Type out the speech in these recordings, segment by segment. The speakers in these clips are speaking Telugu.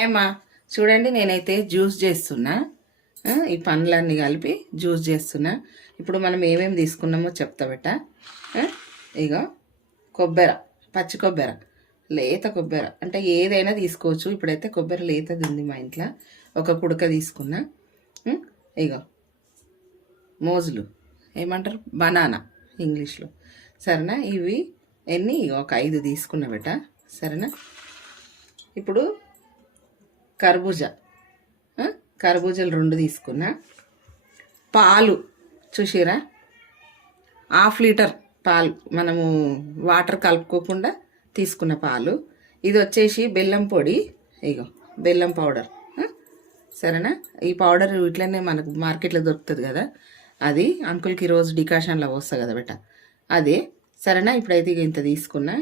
అమ్మా చూడండి, నేనైతే జ్యూస్ చేస్తున్నా. ఈ పండ్లన్నీ కలిపి జ్యూస్ చేస్తున్నా. ఇప్పుడు మనం ఏమేమి తీసుకున్నామో చెప్తా బెట్ట. ఇగో కొబ్బరి, పచ్చి కొబ్బరి, లేత కొబ్బరి అంటే ఏదైనా తీసుకోవచ్చు. ఇప్పుడైతే కొబ్బరి లేతది ఉంది మా ఇంట్లో. ఒక కుడక తీసుకున్నా. ఇగో మోజులు ఏమంటారు, బనానా ఇంగ్లీష్లో. సరేనా? ఇవి ఎన్ని ఒక 5 తీసుకున్నా బెట్ట. సరేనా? ఇప్పుడు కర్బూజాలు 2 తీసుకున్నా. పాలు చూసిరా, 1/2 లీటర్ పాలు, మనము వాటర్ కలుపుకోకుండా తీసుకున్న పాలు. ఇది వచ్చేసి బెల్లం పొడి, ఇగో బెల్లం పౌడర్. సరేనా? ఈ పౌడర్ ఇట్లనే మనకు మార్కెట్లో దొరుకుతుంది కదా, అది అంకుల్కి రోజు డికాషన్లో వస్తుంది కదా బెట, అదే. సరేనా? ఇప్పుడైతే ఇక ఇంత తీసుకున్నా.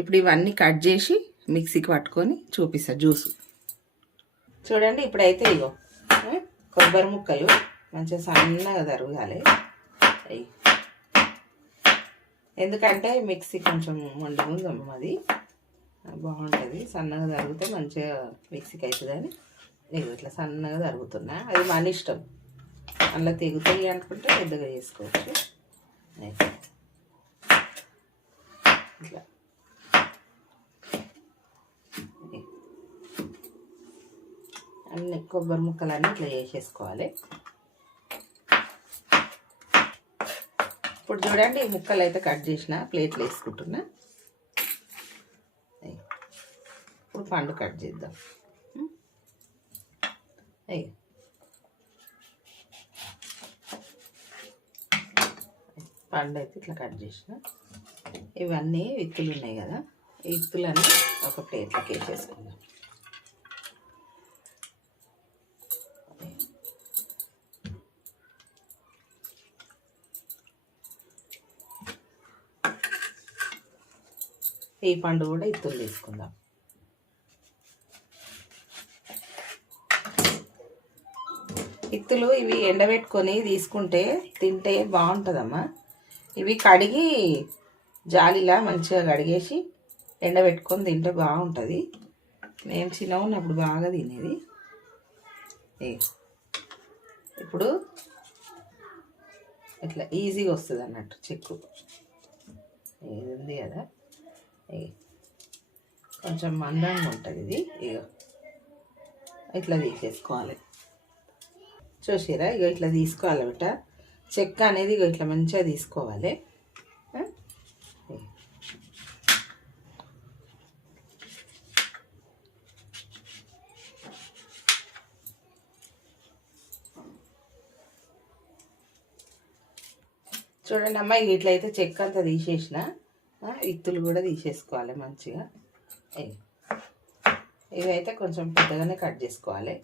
ఇప్పుడు ఇవన్నీ కట్ చేసి మిక్సీకి పట్టుకొని చూపిస్తా జ్యూసు. చూడండి, ఇప్పుడైతే ఇగో కొబ్బరి ముక్కలు మంచిగా సన్నగా తరగాలి. ఎందుకంటే మిక్సీ కొంచెం మండుగా అది బాగుంటుంది. సన్నగా తరిగితే మంచిగా మిక్సీకి అవుతుందని ఇగో ఇట్లా సన్నగా తరుగుతున్నా. అది మన ఇష్టం, అందులో తెగుతాయి అనుకుంటే పెద్దగా చేసుకోవచ్చు. ఇట్లా అన్ని కొబ్బరి ముక్కలన్నీ ఇట్లా చేసేసుకోవాలి. ఇప్పుడు చూడండి, ఈ ముక్కలు అయితే కట్ చేసిన ప్లేట్లు వేసుకుంటున్నా. ఇప్పుడు పండు కట్ చేద్దాం. పండు అయితే ఇట్లా కట్ చేసిన. ఇవన్నీ విత్తులు ఉన్నాయి కదా, ఈ విత్తులన్నీ ఒక ప్లేట్లోకి వేసేసుకుందాం. ఈ పండు కూడా ఇత్తులు తీసుకుందాం. ఇత్తులు ఇవి ఎండబెట్టుకొని తీసుకుంటే తింటే బాగుంటుందమ్మా. ఇవి కడిగి జాలిలా మంచిగా కడిగేసి ఎండబెట్టుకొని తింటే బాగుంటుంది. మేము చిన్నగా ఉన్నప్పుడు బాగా తినేది. ఇప్పుడు ఇట్లా ఈజీగా వస్తుంది అన్నట్టు చెక్కు. ఇది ఉంది కదా, కొంచెం మందంగా ఉంటుంది ఇది. ఇగో ఇట్లా తీసేసుకోవాలి. చూసిరా, ఇగో ఇట్లా తీసుకోవాలి బట. చెక్క అనేది ఇగో ఇట్లా మంచిగా తీసుకోవాలి. చూడండి అమ్మ, ఇట్లయితే చెక్క అంతా తీసేసిన. ఇత్తులు కూడా తీసేసుకోవాలి మంచిగా. ఇవైతే కొంచెం పెద్దగానే కట్ చేసుకోవాలి.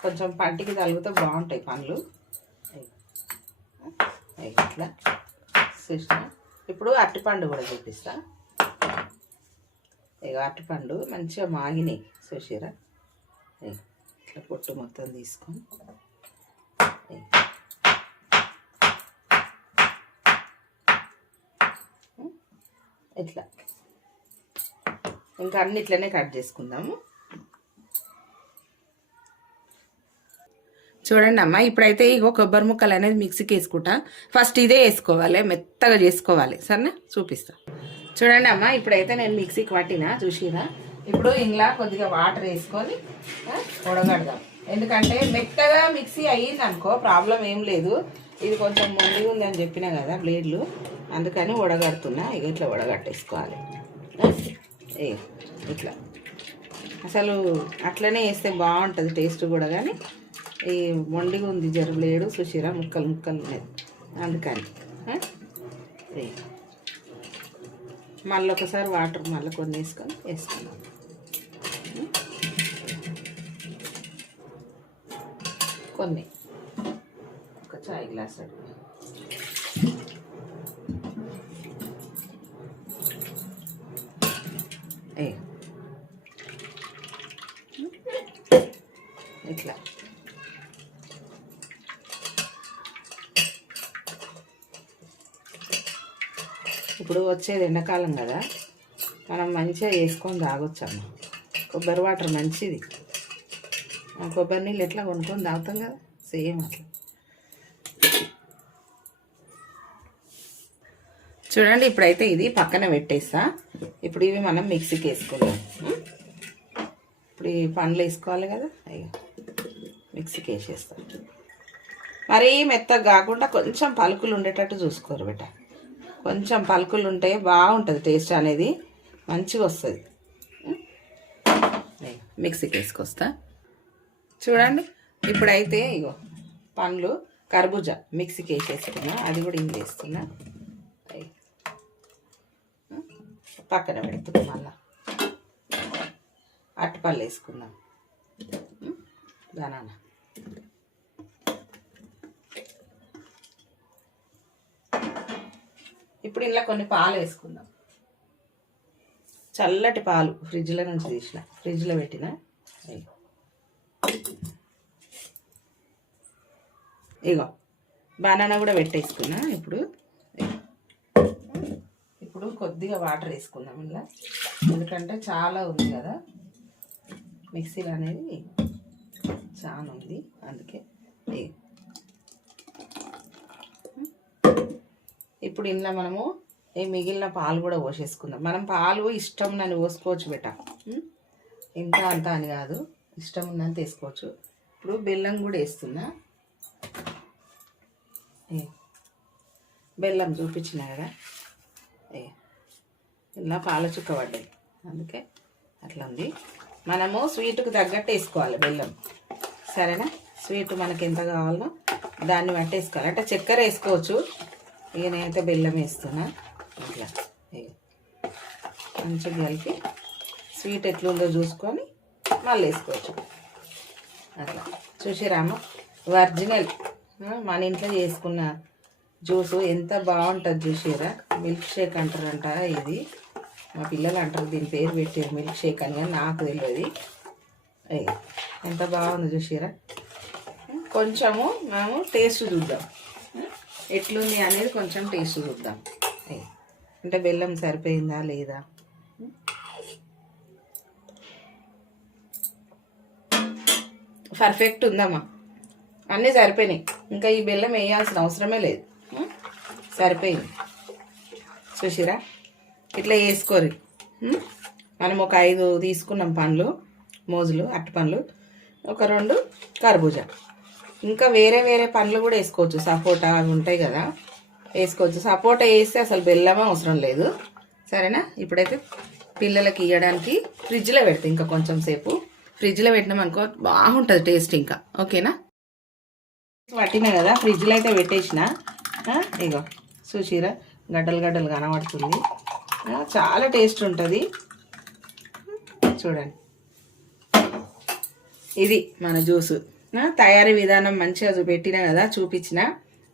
కొంచెం పంటికి తగిలితే బాగుంటాయి పండ్లు. ఇట్లా చూసిన. ఇప్పుడు అరటిపండు కూడా చూపిస్తా. ఇక అరటిపండు మంచిగా మాగినాయి చూసిరా. ఇట్లా పొట్టు మొత్తం తీసుకొని ఇట్లా ఇంకా అన్ని ఇట్లనే కట్ చేసుకుందాము. చూడండి అమ్మ, ఇప్పుడైతే ఇగో కొబ్బరి ముక్కలు అనేది మిక్సీకి వేసుకుంటా. ఫస్ట్ ఇదే వేసుకోవాలి, మెత్తగా చేసుకోవాలి. సరేనా? చూపిస్తా. చూడండి అమ్మ, ఇప్పుడైతే నేను మిక్సీకి పట్టినా చూసిరా. ఇప్పుడు ఇంట్లో కొద్దిగా వాటర్ వేసుకొని ఉడగడదాం. ఎందుకంటే మెత్తగా మిక్సీ అయ్యింది అనుకో ప్రాబ్లం ఏం లేదు. ఇది కొంచెం మొండిగా ఉందని చెప్పినా కదా బ్లేడ్లు, అందుకని ఉడగడుతున్నా. ఇక ఇట్లా ఉడగట్టేసుకోవాలి. ఇట్లా అసలు అట్లనే వేస్తే బాగుంటుంది టేస్ట్ కూడా. కానీ ఈ మొండిగా ఉంది జర బ్లేడు చూసిరా, ముక్కలు ముక్కలు ఉన్నాయి. అందుకని మళ్ళీ ఒకసారి వాటర్ మళ్ళీ కొన్ని వేసుకున్నాం. కొన్ని ఒక చాయ్ గ్లాస్ ఇట్లా. ఇప్పుడు వచ్చేది ఎండాకాలం కదా, మనం మంచిగా వేసుకొని తాగొచ్చమ్మ. కొబ్బరి వాటర్ మంచిది. కొబ్బరి నీళ్ళు ఎట్లా కొనుక్కొని తాగుతాం కదా, సేమ్ అట్లా. చూడండి, ఇప్పుడైతే ఇది పక్కన పెట్టేస్తా. ఇప్పుడు ఇవి మనం మిక్సీకి వేసుకుందాం. ఇప్పుడు ఈ పండ్లు వేసుకోవాలి కదా, అయ్యో మిక్సీకి వేసేస్తాం. మరీ మెత్తగా కాకుండా కొంచెం పలుకులు ఉండేటట్టు చూసుకోరు బిడ్డ. కొంచెం పలుకులు ఉంటే బాగుంటుంది, టేస్ట్ అనేది మంచిగా వస్తుంది. మిక్సీకి వేసుకొస్తా. చూడండి, ఇప్పుడైతే ఇగో పండ్లు కర్బూజా మిక్సీకి వేసేసుకున్నా, అది కూడా ఇంక వేస్తున్నా. పక్కన పెడుతున్నాం. మళ్ళా అరటిపళ్ళు వేసుకుందాం. బనానా, ఇప్పుడు ఇలా కొన్ని పాలు వేసుకుందాం. చల్లటి పాలు ఫ్రిడ్జ్లో నుంచి తీసిన, ఫ్రిడ్జ్లో పెట్టిన. ఇగో బనానా కూడా పెట్టేసుకున్నా. ఇప్పుడు కొద్దిగా వాటర్ వేసుకుందాం ఇలా, ఎందుకంటే చాలా ఉంది కదా, మిక్సీలో అనేది చాలా ఉంది, అందుకే. ఇప్పుడు ఇందులో మనము ఈ మిగిలిన పాలు కూడా పోసేసుకుందాం. మనం పాలు ఇష్టం నన్ను పోసుకోవచ్చు బెట, ఇంత అంత అని కాదు, ఇష్టం ఉన్నంత వేసుకోవచ్చు. ఇప్పుడు బెల్లం కూడా వేస్తున్నా. బెల్లం చూపించిన కదా, ఇలా పాల చుక్క పడ్డాయి, అందుకే అట్లా ఉంది. మనము స్వీట్కి తగ్గట్టు వేసుకోవాలి బెల్లం, సరేనా? స్వీట్ మనకి ఎంత కావాలో దాన్ని బట్టి వేసుకోవాలి. అంటే చక్కెర వేసుకోవచ్చు, ఇక నేనైతే బెల్లం వేస్తున్నా. ఇట్లా మంచిగా కలిపి స్వీట్ ఎట్లుందో చూసుకొని మళ్ళీ వేసుకోవచ్చు. అట్లా చూసిరామా, ఒరిజినల్ మన ఇంట్లో చేసుకున్న జ్యూసు ఎంత బాగుంటుంది చూసిరా. మిల్క్ షేక్ అంటారంట, ఇది మా పిల్లలు అంటారు, దీని పేరు పెట్టారు మిల్క్ షేక్ అని, కానీ నాకు తెలియదు. ఎంత బాగుంది చూసిరా. కొంచెము మేము టేస్ట్ చూద్దాం ఎట్లుంది అనేది, కొంచెం టేస్ట్ చూద్దాం. అంటే బెల్లం సరిపోయిందా లేదా. పర్ఫెక్ట్ ఉందమ్మా, అన్నీ సరిపోయినాయి. ఇంకా ఈ బెల్లం వేయాల్సిన అవసరమే లేదు, సరిపోయింది. చూసిరా, ఇట్లా వేసుకోరు. మనం ఒక 5 తీసుకున్నాం పండ్లు, మోజులు అరటి పండ్లు, ఒక 2 కర్బూజా, ఇంకా వేరే వేరే పండ్లు కూడా వేసుకోవచ్చు. సపోటా అవి ఉంటాయి కదా, వేసుకోవచ్చు. సపోటా వేస్తే అసలు బెల్లమే అవసరం లేదు, సరేనా? ఇప్పుడైతే పిల్లలకి ఇవ్వడానికి ఫ్రిడ్జ్లో పెడతా. ఇంకా కొంచెం సేపు ఫ్రిడ్జ్లో పెట్టినాం అనుకో బాగుంటుంది టేస్ట్ ఇంకా, ఓకేనా? పట్టినా కదా, ఫ్రిడ్జ్లో అయితే పెట్టేసిన. ఇగో చూసిరా, గడ్డలు గడ్డలు కనబడుతుంది, చాలా టేస్ట్ ఉంటుంది. చూడండి, ఇది మన జ్యూసు తయారీ విధానం మంచిగా పెట్టినా కదా, చూపించిన.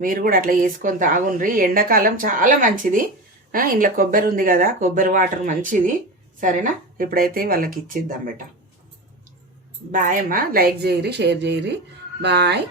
మీరు కూడా అట్లా చేసుకొని తాగుండ్రి, ఎండాకాలం చాలా మంచిది. ఇంట్లో కొబ్బరి ఉంది కదా, కొబ్బరి వాటర్ మంచిది, సరేనా? ఇప్పుడైతే వాళ్ళకి ఇచ్చిద్దాం బెట. బాయ్ అమ్మా, లైక్ చేయరి, షేర్ చేయరి, బాయ్.